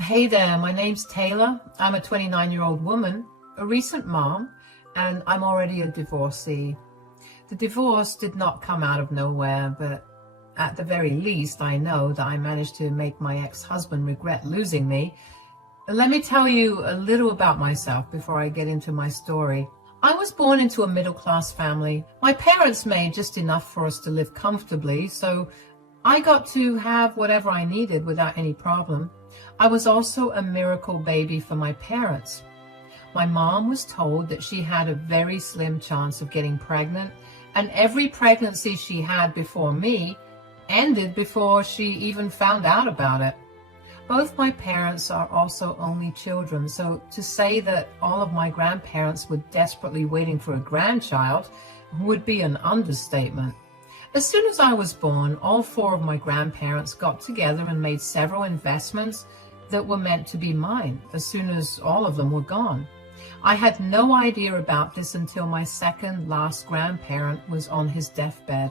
Hey there, my name's Taylor. I'm a 29-year-old woman, a recent mom, and I'm already a divorcee. The divorce did not come out of nowhere, but at the very least, I know that I managed to make my ex-husband regret losing me. Let me tell you a little about myself before I get into my story. I was born into a middle-class family. My parents made just enough for us to live comfortably, so I got to have whatever I needed without any problem. I was also a miracle baby for my parents. My mom was told that she had a very slim chance of getting pregnant, and every pregnancy she had before me ended before she even found out about it. Both my parents are also only children, so to say that all of my grandparents were desperately waiting for a grandchild would be an understatement. As soon as I was born, all four of my grandparents got together and made several investments that were meant to be mine as soon as all of them were gone. I had no idea about this until my second last grandparent was on his deathbed.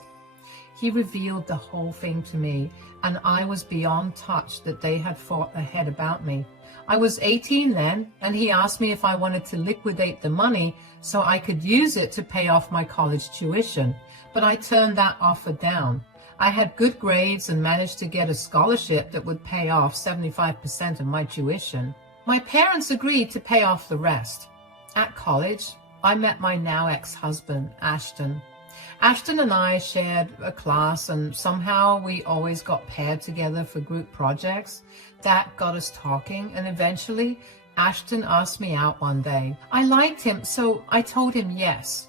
He revealed the whole thing to me, and I was beyond touched that they had thought ahead about me. I was 18 then, and he asked me if I wanted to liquidate the money so I could use it to pay off my college tuition, but I turned that offer down. I had good grades and managed to get a scholarship that would pay off 75% of my tuition. My parents agreed to pay off the rest. At college, I met my now ex-husband, Ashton. Ashton and I shared a class, and somehow we always got paired together for group projects. That got us talking, and eventually Ashton asked me out one day. I liked him, so I told him yes.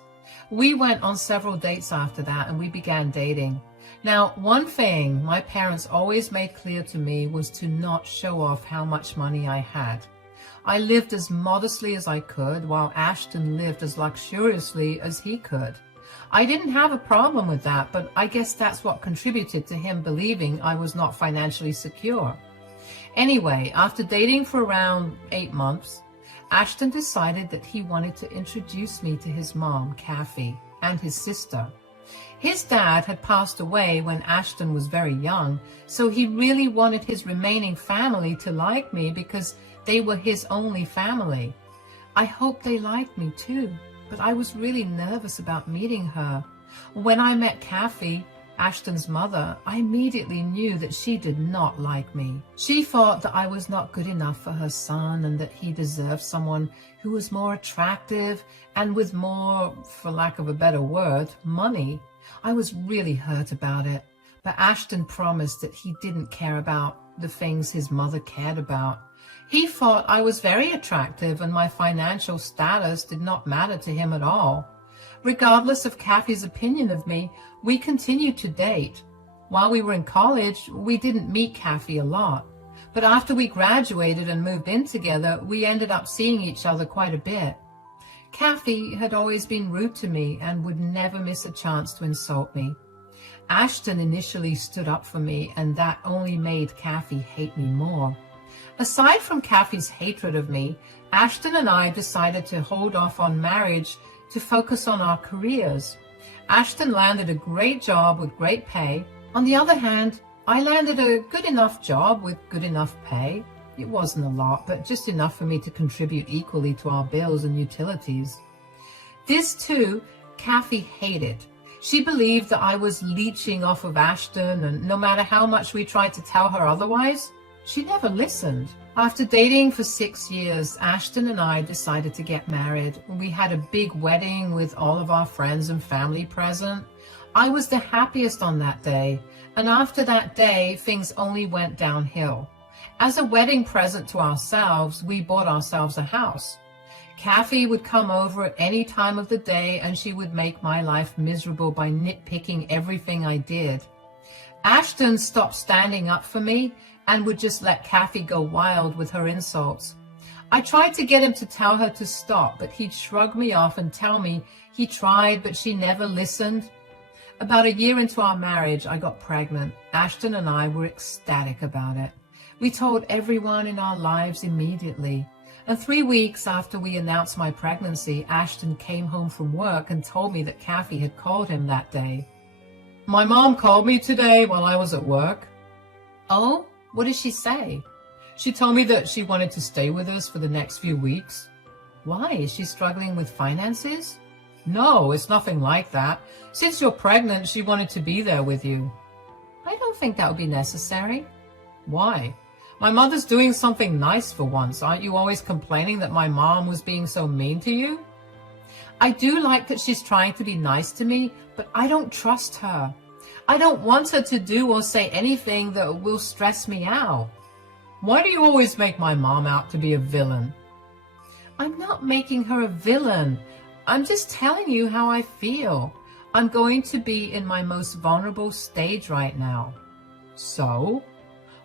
We went on several dates after that, and we began dating. Now, one thing my parents always made clear to me was to not show off how much money I had. I lived as modestly as I could, while Ashton lived as luxuriously as he could. I didn't have a problem with that, but I guess that's what contributed to him believing I was not financially secure. Anyway, after dating for around 8 months, Ashton decided that he wanted to introduce me to his mom, Kathy, and his sister. His dad had passed away when Ashton was very young, so he really wanted his remaining family to like me because they were his only family. I hoped they liked me too, but I was really nervous about meeting her. When I met Kathy, Ashton's mother, I immediately knew that she did not like me. She thought that I was not good enough for her son and that he deserved someone who was more attractive and with more, for lack of a better word, money. I was really hurt about it, but Ashton promised that he didn't care about the things his mother cared about. He thought I was very attractive and my financial status did not matter to him at all. Regardless of Kathy's opinion of me, we continued to date. While we were in college, we didn't meet Kathy a lot. But after we graduated and moved in together, we ended up seeing each other quite a bit. Kathy had always been rude to me and would never miss a chance to insult me. Ashton initially stood up for me, and that only made Kathy hate me more. Aside from Kathy's hatred of me, Ashton and I decided to hold off on marriage to focus on our careers. Ashton landed a great job with great pay. On the other hand, I landed a good enough job with good enough pay. It wasn't a lot, but just enough for me to contribute equally to our bills and utilities. This too, Kathy hated. She believed that I was leeching off of Ashton, and no matter how much we tried to tell her otherwise, she never listened. After dating for 6 years, Ashton and I decided to get married. We had a big wedding with all of our friends and family present. I was the happiest on that day, and after that day, things only went downhill. As a wedding present to ourselves, we bought ourselves a house. Kathy would come over at any time of the day, and she would make my life miserable by nitpicking everything I did. Ashton stopped standing up for me and would just let Kathy go wild with her insults. I tried to get him to tell her to stop, but he'd shrug me off and tell me he tried, but she never listened. About a year into our marriage, I got pregnant. Ashton and I were ecstatic about it. We told everyone in our lives immediately. And 3 weeks after we announced my pregnancy, Ashton came home from work and told me that Kathy had called him that day. "My mom called me today while I was at work." "Oh, what did she say?" She told me that she wanted to stay with us for the next few weeks. Why? Is she struggling with finances? No, it's nothing like that. Since you're pregnant, she wanted to be there with you. I don't think that would be necessary. Why? My mother's doing something nice for once. Aren't you always complaining that my mom was being so mean to you? I do like that she's trying to be nice to me, but I don't trust her. I don't want her to do or say anything that will stress me out. Why do you always make my mom out to be a villain? I'm not making her a villain. I'm just telling you how I feel. I'm going to be in my most vulnerable stage right now. So?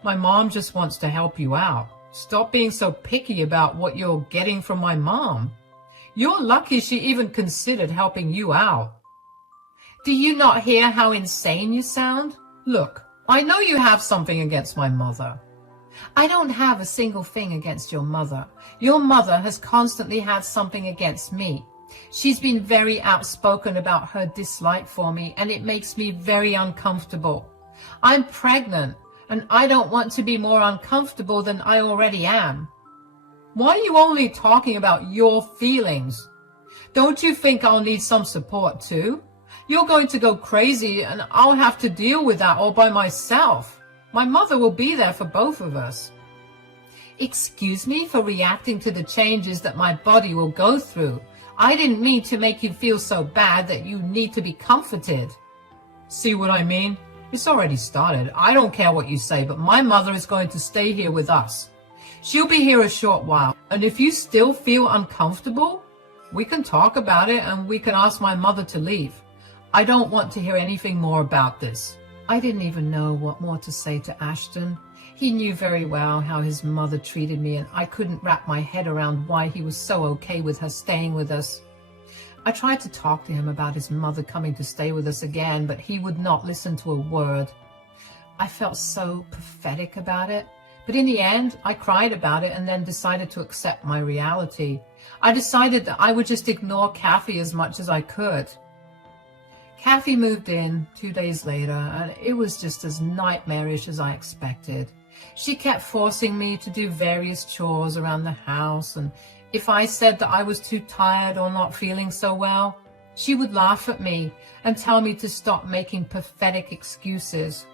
My mom just wants to help you out. Stop being so picky about what you're getting from my mom. You're lucky she even considered helping you out. Do you not hear how insane you sound? Look, I know you have something against my mother. I don't have a single thing against your mother. Your mother has constantly had something against me. She's been very outspoken about her dislike for me, and it makes me very uncomfortable. I'm pregnant, and I don't want to be more uncomfortable than I already am. Why are you only talking about your feelings? Don't you think I'll need some support too? You're going to go crazy, and I'll have to deal with that all by myself. My mother will be there for both of us. Excuse me for reacting to the changes that my body will go through. I didn't mean to make you feel so bad that you need to be comforted. See what I mean? It's already started. I don't care what you say, but my mother is going to stay here with us. She'll be here a short while, and if you still feel uncomfortable, we can talk about it and we can ask my mother to leave. I don't want to hear anything more about this. I didn't even know what more to say to Ashton. He knew very well how his mother treated me, and I couldn't wrap my head around why he was so okay with her staying with us. I tried to talk to him about his mother coming to stay with us again, but he would not listen to a word. I felt so pathetic about it, but in the end, I cried about it and then decided to accept my reality. I decided that I would just ignore Kathy as much as I could. Kathy moved in 2 days later, and it was just as nightmarish as I expected. She kept forcing me to do various chores around the house, and if I said that I was too tired or not feeling so well, she would laugh at me and tell me to stop making pathetic excuses.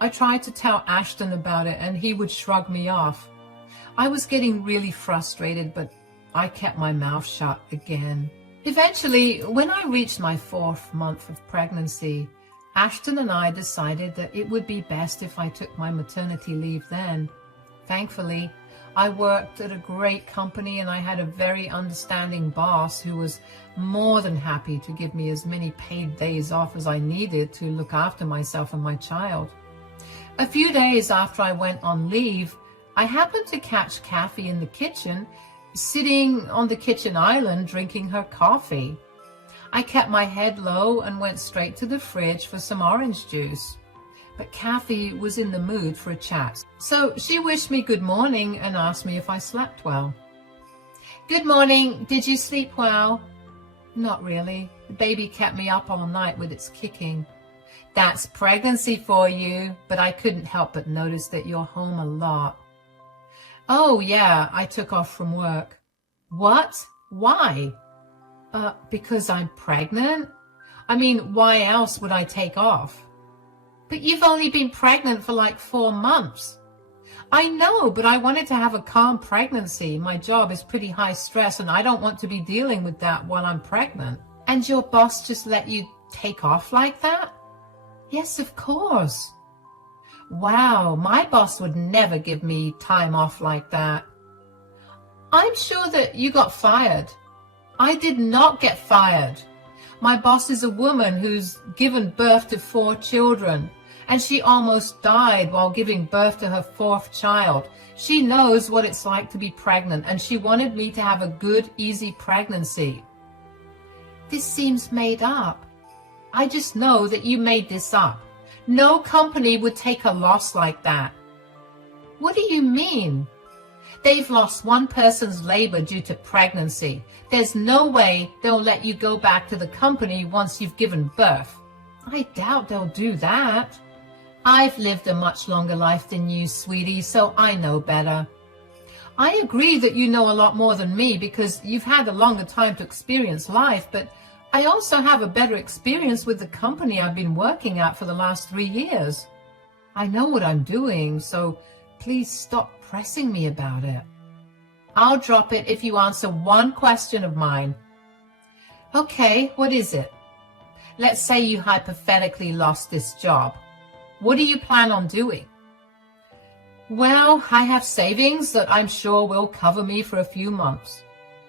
I tried to tell Ashton about it, and he would shrug me off. I was getting really frustrated, but I kept my mouth shut again. Eventually, when I reached my 4th month of pregnancy, Ashton and I decided that it would be best if I took my maternity leave then. Thankfully, I worked at a great company and I had a very understanding boss who was more than happy to give me as many paid days off as I needed to look after myself and my child. A few days after I went on leave, I happened to catch Kathy in the kitchen, sitting on the kitchen island drinking her coffee. I kept my head low and went straight to the fridge for some orange juice. But Kathy was in the mood for a chat, so she wished me good morning and asked me if I slept well. Good morning, did you sleep well? Not really. The baby kept me up all night with its kicking. That's pregnancy for you, but I couldn't help but notice that you're home a lot. Oh yeah, I took off from work. What? Why? Because I'm pregnant? I mean, why else would I take off? But you've only been pregnant for like 4 months. I know, but I wanted to have a calm pregnancy. My job is pretty high stress and I don't want to be dealing with that while I'm pregnant. And your boss just let you take off like that? Yes, of course. Wow, my boss would never give me time off like that. I'm sure that you got fired. I did not get fired. My boss is a woman who's given birth to 4 children, and she almost died while giving birth to her 4th child. She knows what it's like to be pregnant, and she wanted me to have a good, easy pregnancy. This seems made up. I just know that you made this up. No company would take a loss like that. What do you mean? They've lost one person's labor due to pregnancy. There's no way they'll let you go back to the company once you've given birth. I doubt they'll do that. I've lived a much longer life than you, sweetie, so I know better. I agree that you know a lot more than me because you've had a longer time to experience life, but I also have a better experience with the company I've been working at for the last 3 years. I know what I'm doing, so please stop pressing me about it. I'll drop it if you answer one question of mine. Okay, what is it? Let's say you hypothetically lost this job. What do you plan on doing? Well, I have savings that I'm sure will cover me for a few months.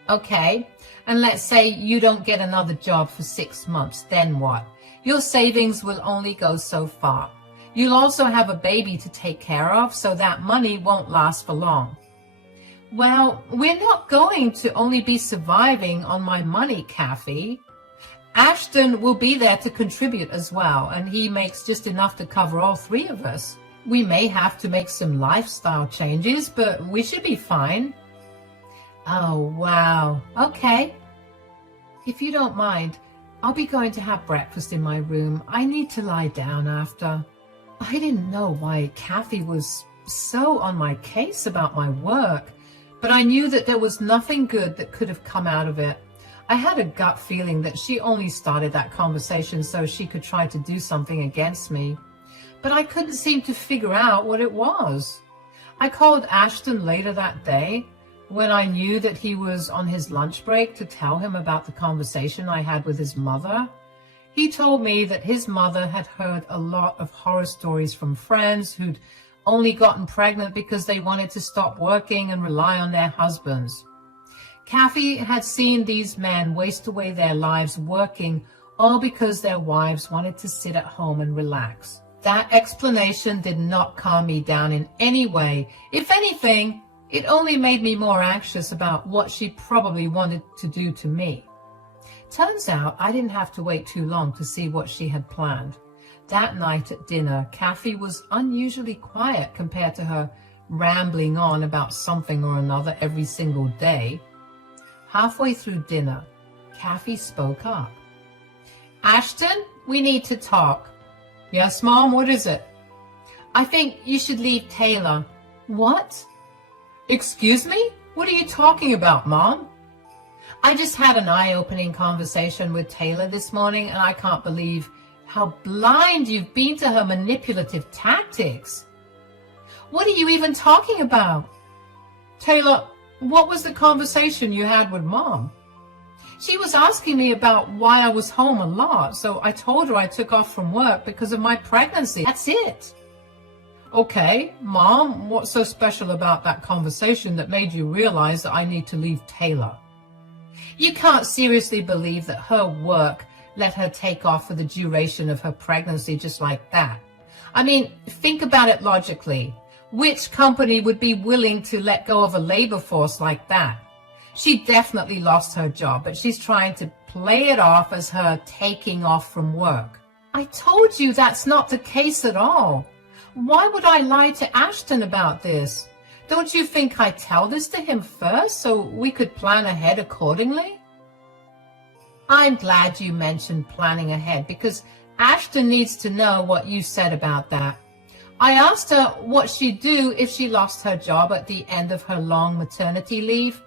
Okay, and let's say you don't get another job for 6 months, then what? Your savings will only go so far. You'll also have a baby to take care of, so that money won't last for long. Well, we're not going to only be surviving on my money, Kathy. Ashton will be there to contribute as well, and he makes just enough to cover all 3 of us. We may have to make some lifestyle changes, but we should be fine. Oh, wow. Okay. If you don't mind, I'll be going to have breakfast in my room. I need to lie down after. I didn't know why Kathy was so on my case about my work, but I knew that there was nothing good that could have come out of it. I had a gut feeling that she only started that conversation so she could try to do something against me, but I couldn't seem to figure out what it was. I called Ashton later that day when I knew that he was on his lunch break to tell him about the conversation I had with his mother. He told me that his mother had heard a lot of horror stories from friends who'd only gotten pregnant because they wanted to stop working and rely on their husbands. Kathy had seen these men waste away their lives working, all because their wives wanted to sit at home and relax. That explanation did not calm me down in any way. If anything, it only made me more anxious about what she probably wanted to do to me. Turns out I didn't have to wait too long to see what she had planned. That night at dinner, Kathy was unusually quiet compared to her rambling on about something or another every single day. Halfway through dinner, Kathy spoke up. Ashton, we need to talk. Yes, Mom, what is it? I think you should leave Taylor. What? Excuse me? What are you talking about, Mom? I just had an eye-opening conversation with Taylor this morning, and I can't believe how blind you've been to her manipulative tactics. What are you even talking about? Taylor, what was the conversation you had with Mom? She was asking me about why I was home a lot, so I told her I took off from work because of my pregnancy. That's it. Okay, Mom, what's so special about that conversation that made you realize that I need to leave Taylor? You can't seriously believe that her work let her take off for the duration of her pregnancy just like that. I mean, think about it logically. Which company would be willing to let go of a labor force like that? She definitely lost her job, but she's trying to play it off as her taking off from work. I told you that's not the case at all. Why would I lie to Ashton about this? Don't you think I'd tell this to him first so we could plan ahead accordingly? I'm glad you mentioned planning ahead because Ashton needs to know what you said about that. I asked her what she'd do if she lost her job at the end of her long maternity leave,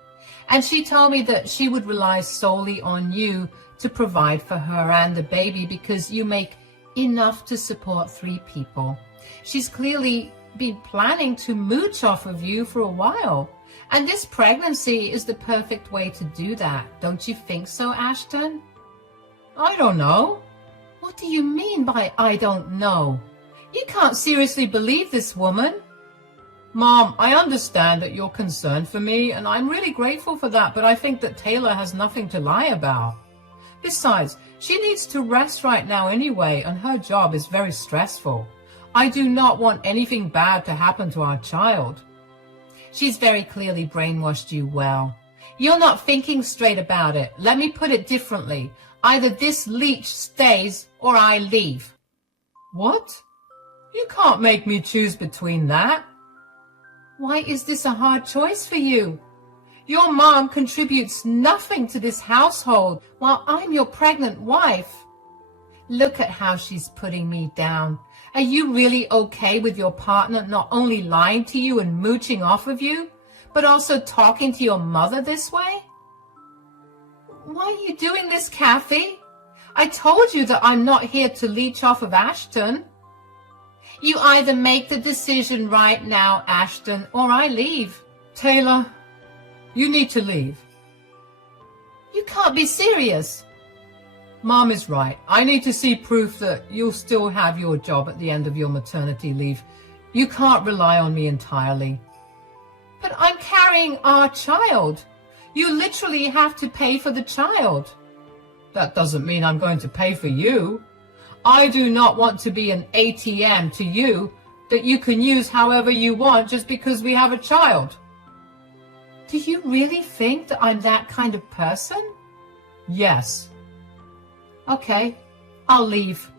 and she told me that she would rely solely on you to provide for her and the baby because you make enough to support 3 people. She's clearly been planning to mooch off of you for a while, and this pregnancy is the perfect way to do that. Don't you think so, Ashton? I don't know. What do you mean by I don't know? You can't seriously believe this woman. Mom, I understand that you're concerned for me, and I'm really grateful for that, but I think that Taylor has nothing to lie about. Besides, she needs to rest right now anyway, and her job is very stressful. I do not want anything bad to happen to our child. She's very clearly brainwashed you well. You're not thinking straight about it. Let me put it differently. Either this leech stays or I leave. What? You can't make me choose between that. Why is this a hard choice for you? Your mom contributes nothing to this household while I'm your pregnant wife. Look at how she's putting me down. Are you really okay with your partner not only lying to you and mooching off of you, but also talking to your mother this way? Why are you doing this, Kathy? I told you that I'm not here to leech off of Ashton. You either make the decision right now, Ashton, or I leave. Taylor, you need to leave. You can't be serious. Mom is right. I need to see proof that you'll still have your job at the end of your maternity leave. You can't rely on me entirely. But I'm carrying our child. You literally have to pay for the child. That doesn't mean I'm going to pay for you. I do not want to be an ATM to you that you can use however you want just because we have a child. Do you really think that I'm that kind of person? Yes. Okay, I'll leave.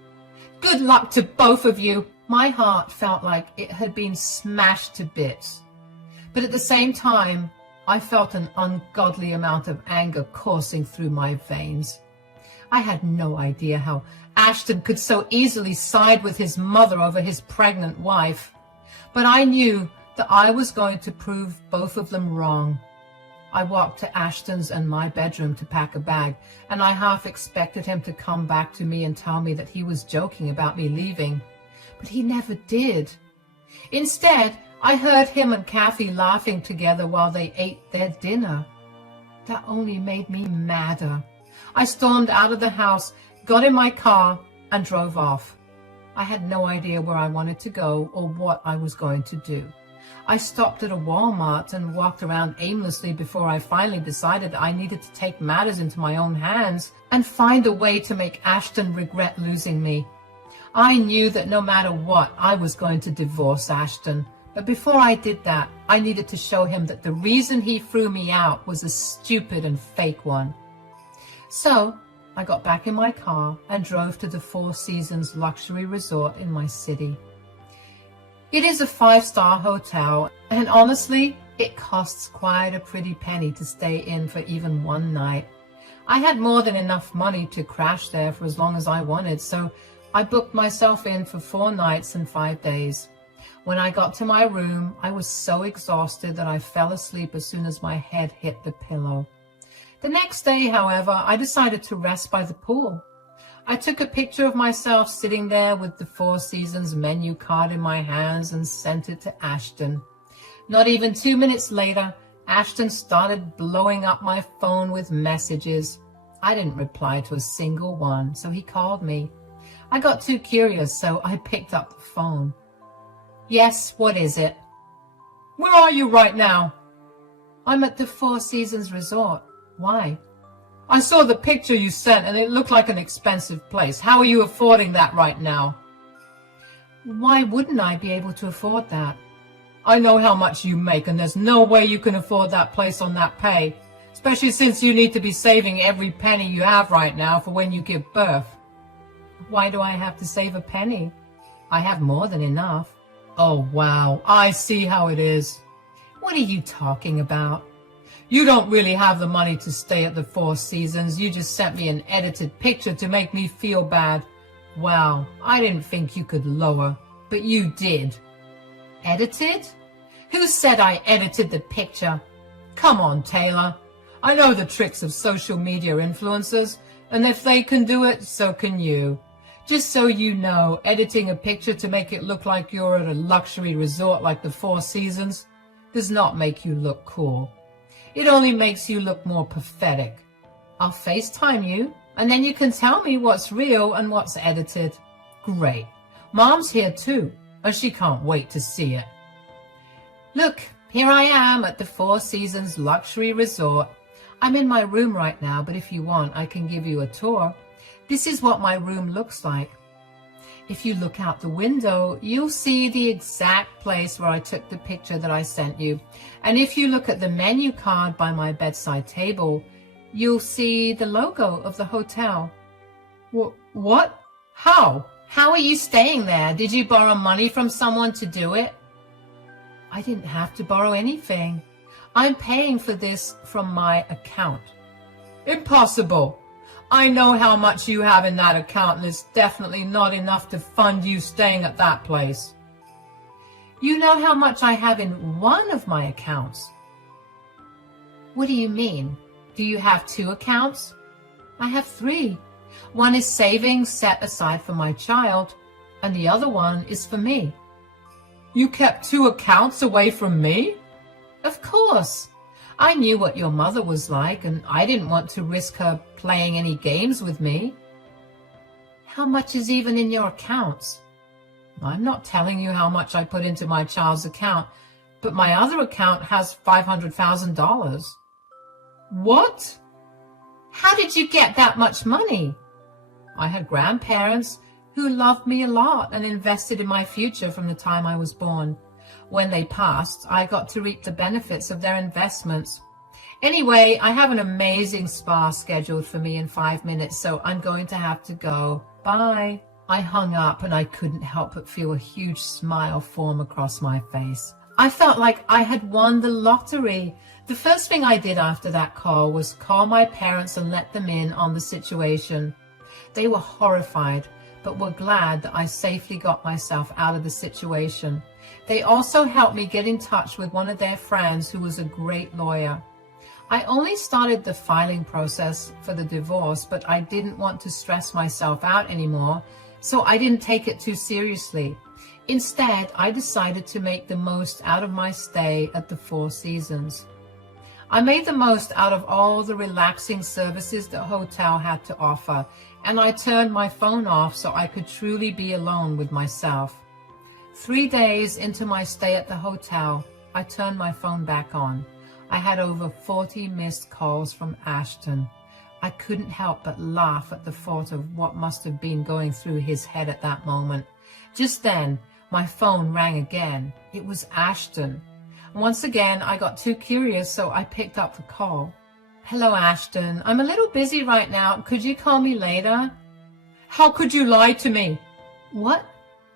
Good luck to both of you. My heart felt like it had been smashed to bits. But at the same time, I felt an ungodly amount of anger coursing through my veins. I had no idea how Ashton could so easily side with his mother over his pregnant wife. But I knew that I was going to prove both of them wrong. I walked to Ashton's and my bedroom to pack a bag, and I half expected him to come back to me and tell me that he was joking about me leaving. But he never did. Instead, I heard him and Kathy laughing together while they ate their dinner. That only made me madder. I stormed out of the house, got in my car, and drove off. I had no idea where I wanted to go or what I was going to do. I stopped at a Walmart and walked around aimlessly before I finally decided that I needed to take matters into my own hands and find a way to make Ashton regret losing me. I knew that no matter what, I was going to divorce Ashton. But before I did that, I needed to show him that the reason he threw me out was a stupid and fake one. So I got back in my car and drove to the Four Seasons luxury resort in my city. It is a 5-star hotel, and honestly, it costs quite a pretty penny to stay in for even one night. I had more than enough money to crash there for as long as I wanted, so I booked myself in for 4 nights and 5 days. When I got to my room, I was so exhausted that I fell asleep as soon as my head hit the pillow. The next day, however, I decided to rest by the pool. I took a picture of myself sitting there with the Four Seasons menu card in my hands and sent it to Ashton. Not even 2 minutes later, Ashton started blowing up my phone with messages. I didn't reply to a single one, so he called me. I got too curious, so I picked up the phone. Yes, what is it? Where are you right now? I'm at the Four Seasons Resort. Why? I saw the picture you sent and it looked like an expensive place. How are you affording that right now? Why wouldn't I be able to afford that? I know how much you make and there's no way you can afford that place on that pay, especially since you need to be saving every penny you have right now for when you give birth. Why do I have to save a penny? I have more than enough. Oh, wow. I see how it is. What are you talking about? You don't really have the money to stay at the Four Seasons. You just sent me an edited picture to make me feel bad. Wow, I didn't think you could lower, but you did. Edited? Who said I edited the picture? Come on, Taylor. I know the tricks of social media influencers, and if they can do it, so can you. Just so you know, editing a picture to make it look like you're at a luxury resort like the Four Seasons does not make you look cool. It only makes you look more pathetic. I'll FaceTime you, and then you can tell me what's real and what's edited. Great. Mom's here too, and she can't wait to see it. Look, here I am at the Four Seasons Luxury Resort. I'm in my room right now, but if you want, I can give you a tour. This is what my room looks like. If you look out the window, you'll see the exact place where I took the picture that I sent you. And if you look at the menu card by my bedside table, you'll see the logo of the hotel. What? How? How are you staying there? Did you borrow money from someone to do it? I didn't have to borrow anything. I'm paying for this from my account. Impossible. I know how much you have in that account, and it's definitely not enough to fund you staying at that place. You know how much I have in one of my accounts. What do you mean? Do you have 2 accounts? I have 3. One is savings set aside for my child, and the other one is for me. You kept 2 accounts away from me? Of course. I knew what your mother was like, and I didn't want to risk her playing any games with me. How much is even in your accounts? I'm not telling you how much I put into my child's account, but my other account has $500,000. What? How did you get that much money? I had grandparents who loved me a lot and invested in my future from the time I was born. When they passed, I got to reap the benefits of their investments. Anyway, I have an amazing spa scheduled for me in 5 minutes, so I'm going to have to go. Bye. I hung up and I couldn't help but feel a huge smile form across my face. I felt like I had won the lottery. The first thing I did after that call was call my parents and let them in on the situation. They were horrified, but were glad that I safely got myself out of the situation. They also helped me get in touch with one of their friends who was a great lawyer. I only started the filing process for the divorce, but I didn't want to stress myself out anymore, so I didn't take it too seriously. Instead, I decided to make the most out of my stay at the Four Seasons. I made the most out of all the relaxing services the hotel had to offer, and I turned my phone off so I could truly be alone with myself. 3 days into my stay at the hotel, I turned my phone back on. I had over 40 missed calls from Ashton. I couldn't help but laugh at the thought of what must have been going through his head at that moment. Just then, my phone rang again. It was Ashton. Once again, I got too curious, so I picked up the call. Hello, Ashton. I'm a little busy right now. Could you call me later? How could you lie to me? What?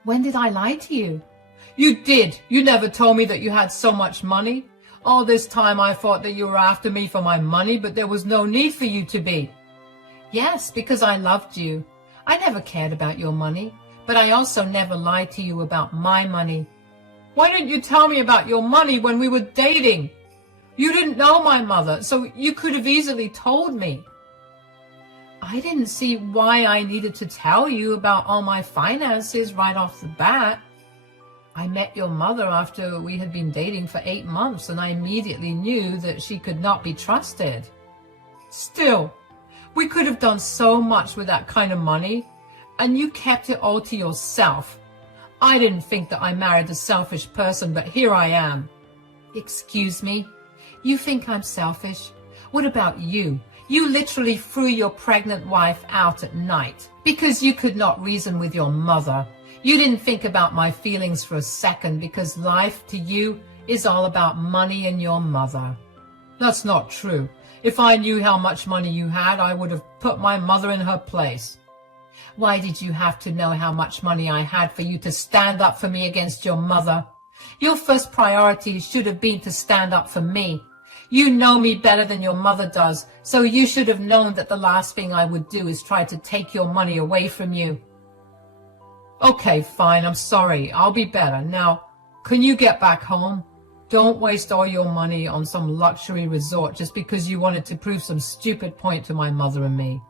When did I lie to you? You did. You never told me that you had so much money. All this time I thought that you were after me for my money, but there was no need for you to be. Yes, because I loved you. I never cared about your money, but I also never lied to you about my money. Why didn't you tell me about your money when we were dating? You didn't know my mother, so you could have easily told me. I didn't see why I needed to tell you about all my finances right off the bat. I met your mother after we had been dating for 8 months, and I immediately knew that she could not be trusted. Still, we could have done so much with that kind of money, and you kept it all to yourself. I didn't think that I married a selfish person, but here I am. Excuse me? You think I'm selfish? What about you? You literally threw your pregnant wife out at night because you could not reason with your mother. You didn't think about my feelings for a second because life to you is all about money and your mother. That's not true. If I knew how much money you had, I would have put my mother in her place. Why did you have to know how much money I had for you to stand up for me against your mother? Your first priority should have been to stand up for me. You know me better than your mother does, so you should have known that the last thing I would do is try to take your money away from you. Okay, fine, I'm sorry. I'll be better. Now, can you get back home? Don't waste all your money on some luxury resort just because you wanted to prove some stupid point to my mother and me.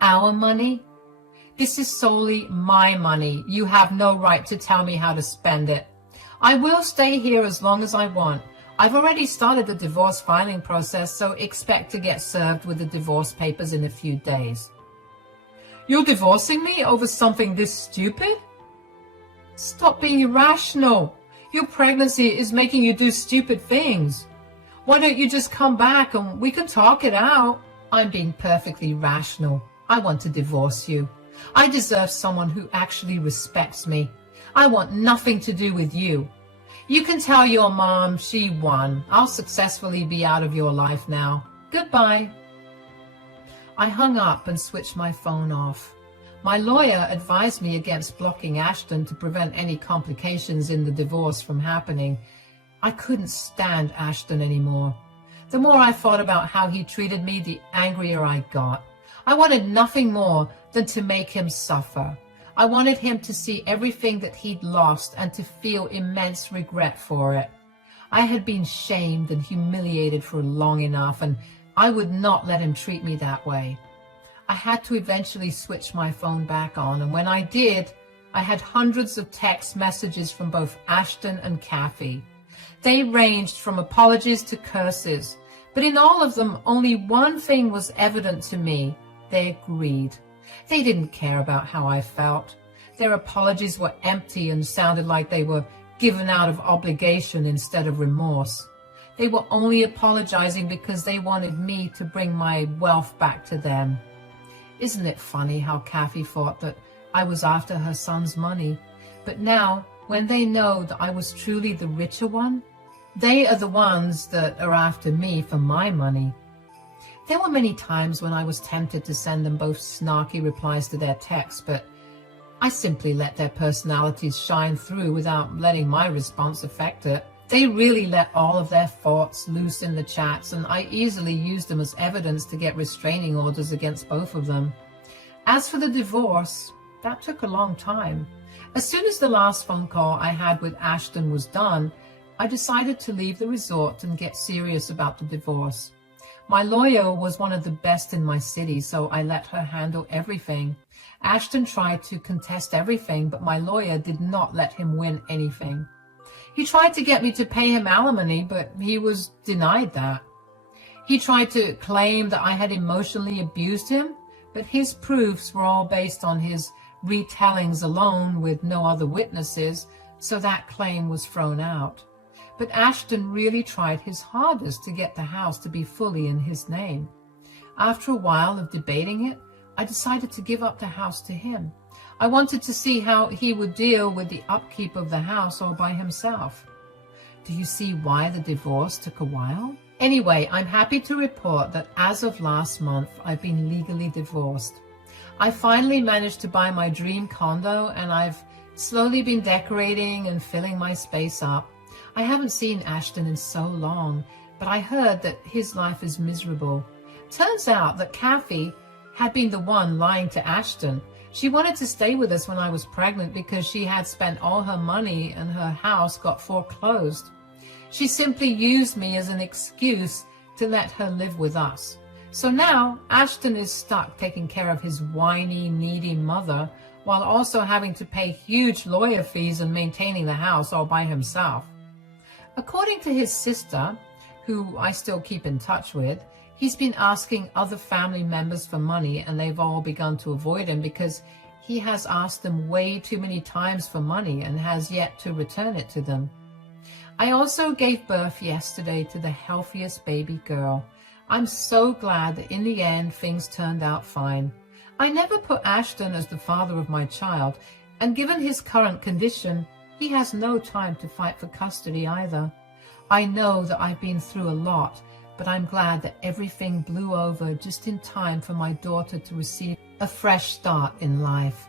Our money? This is solely my money. You have no right to tell me how to spend it. I will stay here as long as I want. I've already started the divorce filing process, so expect to get served with the divorce papers in a few days. You're divorcing me over something this stupid? Stop being irrational. Your pregnancy is making you do stupid things. Why don't you just come back and we can talk it out? I'm being perfectly rational. I want to divorce you. I deserve someone who actually respects me. I want nothing to do with you. You can tell your mom she won. I'll successfully be out of your life now. Goodbye. I hung up and switched my phone off. My lawyer advised me against blocking Ashton to prevent any complications in the divorce from happening. I couldn't stand Ashton anymore. The more I thought about how he treated me, the angrier I got. I wanted nothing more than to make him suffer. I wanted him to see everything that he'd lost and to feel immense regret for it. I had been shamed and humiliated for long enough, and I would not let him treat me that way. I had to eventually switch my phone back on, and when I did, I had hundreds of text messages from both Ashton and Kathy. They ranged from apologies to curses, but in all of them, only one thing was evident to me: their greed. They didn't care about how I felt. Their apologies were empty and sounded like they were given out of obligation instead of remorse. They were only apologizing because they wanted me to bring my wealth back to them. Isn't it funny how Kathy thought that I was after her son's money? But now, when they know that I was truly the richer one, they are the ones that are after me for my money. There were many times when I was tempted to send them both snarky replies to their texts, but I simply let their personalities shine through without letting my response affect it. They really let all of their thoughts loose in the chats, and I easily used them as evidence to get restraining orders against both of them. As for the divorce, that took a long time. As soon as the last phone call I had with Ashton was done, I decided to leave the resort and get serious about the divorce. My lawyer was one of the best in my city, so I let her handle everything. Ashton tried to contest everything, but my lawyer did not let him win anything. He tried to get me to pay him alimony, but he was denied that. He tried to claim that I had emotionally abused him, but his proofs were all based on his retellings alone with no other witnesses, so that claim was thrown out. But Ashton really tried his hardest to get the house to be fully in his name. After a while of debating it, I decided to give up the house to him. I wanted to see how he would deal with the upkeep of the house all by himself. Do you see why the divorce took a while? Anyway, I'm happy to report that as of last month, I've been legally divorced. I finally managed to buy my dream condo, and I've slowly been decorating and filling my space up. I haven't seen Ashton in so long, but I heard that his life is miserable. Turns out that Kathy had been the one lying to Ashton. She wanted to stay with us when I was pregnant because she had spent all her money and her house got foreclosed. She simply used me as an excuse to let her live with us. So now Ashton is stuck taking care of his whiny, needy mother while also having to pay huge lawyer fees and maintaining the house all by himself. According to his sister, who I still keep in touch with, he's been asking other family members for money, and they've all begun to avoid him because he has asked them way too many times for money and has yet to return it to them. I also gave birth yesterday to the healthiest baby girl. I'm so glad that in the end things turned out fine. I never put Ashton as the father of my child, and given his current condition, he has no time to fight for custody either. I know that I've been through a lot, but I'm glad that everything blew over just in time for my daughter to receive a fresh start in life.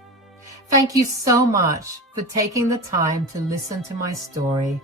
Thank you so much for taking the time to listen to my story.